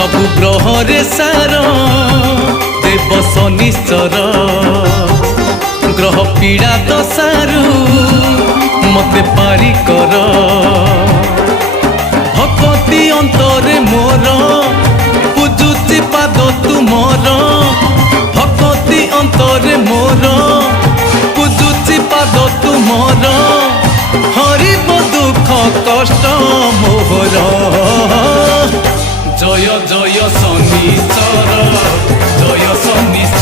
सबु ग्रहरे सार देव शनिश्चर ग्रह पीड़ा दशारू मते पारी कर भक्ति अंतरे मोर पूजुची पाद तुमर भक्ति अंतरे मोर पूजुची पाद तुमर हरिब दुख कष्ट मोहर जय जय शनिश्चर जय शनिश्चर